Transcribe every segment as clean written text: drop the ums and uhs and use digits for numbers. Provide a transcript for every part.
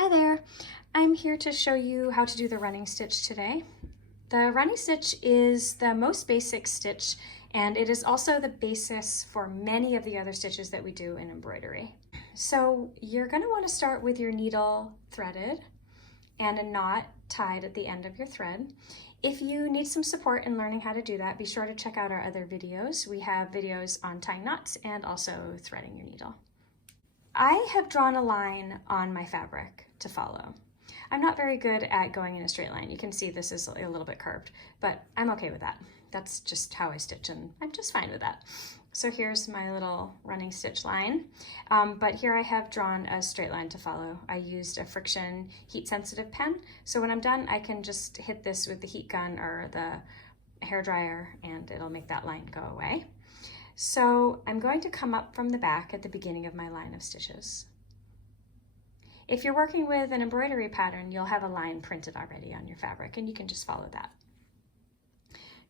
Hi there, I'm here to show you how to do the running stitch today. The running stitch is the most basic stitch, and it is also the basis for many of the other stitches that we do in embroidery. So you're going to want to start with your needle threaded and a knot tied at the end of your thread. If you need some support in learning how to do that, be sure to check out our other videos. We have videos on tying knots and also threading your needle. I have drawn a line on my fabric to follow. I'm not very good at going in a straight line. You can see this is a little bit curved, but I'm okay with that. That's just how I stitch, and I'm just fine with that. So here's my little running stitch line, but here I have drawn a straight line to follow. I used a friction heat sensitive pen, so when I'm done I can just hit this with the heat gun or the hair dryer and it'll make that line go away. So I'm going to come up from the back at the beginning of my line of stitches. If you're working with an embroidery pattern, you'll have a line printed already on your fabric and you can just follow that.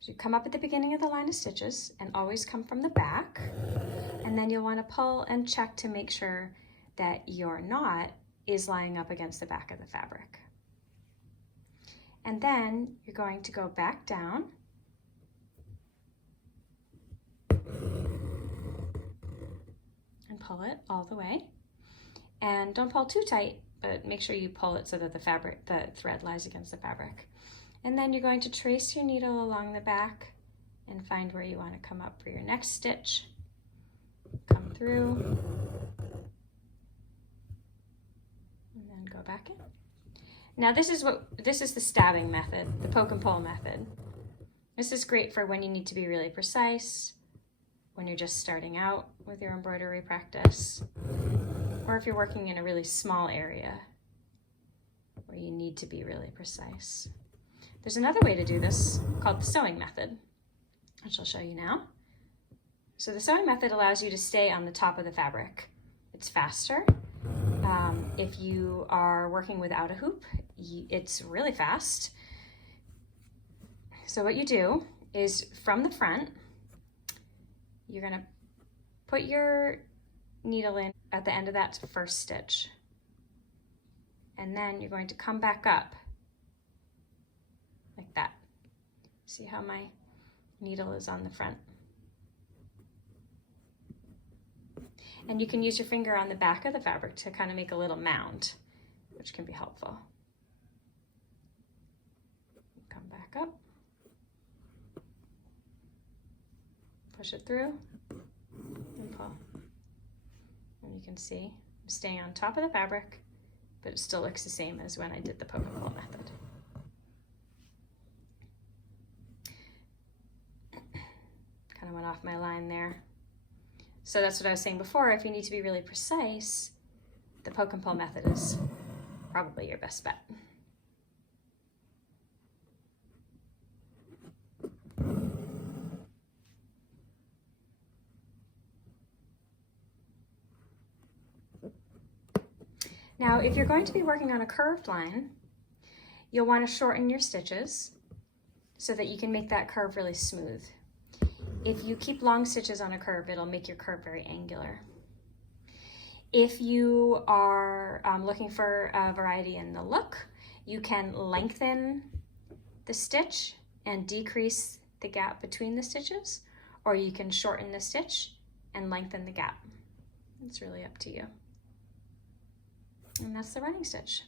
So you come up at the beginning of the line of stitches and always come from the back, and then you'll want to pull and check to make sure that your knot is lying up against the back of the fabric. And then you're going to go back down and pull it all the way. And don't pull too tight, but make sure you pull it so that the thread lies against the fabric. And then you're going to trace your needle along the back and find where you want to come up for your next stitch. Come through, and then go back in. Now this is the stabbing method, the poke and pull method. This is great for when you need to be really precise, when you're just starting out with your embroidery practice, or if you're working in a really small area where you need to be really precise. There's another way to do this called the sewing method, which I'll show you now. So the sewing method allows you to stay on the top of the fabric. It's faster. If you are working without a hoop, it's really fast. So what you do is from the front, you're going to put your needle in at the end of that first stitch, and then you're going to come back up like that. See how my needle is on the front? And you can use your finger on the back of the fabric to kind of make a little mound, which can be helpful. Come back up, push it through, and pull. And you can see I'm staying on top of the fabric, but it still looks the same as when I did the poke and pull method. Kind of went off my line there. So that's what I was saying before. If you need to be really precise, the poke and pull method is probably your best bet. Now, if you're going to be working on a curved line, you'll want to shorten your stitches so that you can make that curve really smooth. If you keep long stitches on a curve, it'll make your curve very angular. If you are looking for a variety in the look, you can lengthen the stitch and decrease the gap between the stitches, or you can shorten the stitch and lengthen the gap. It's really up to you. And that's the running stitch.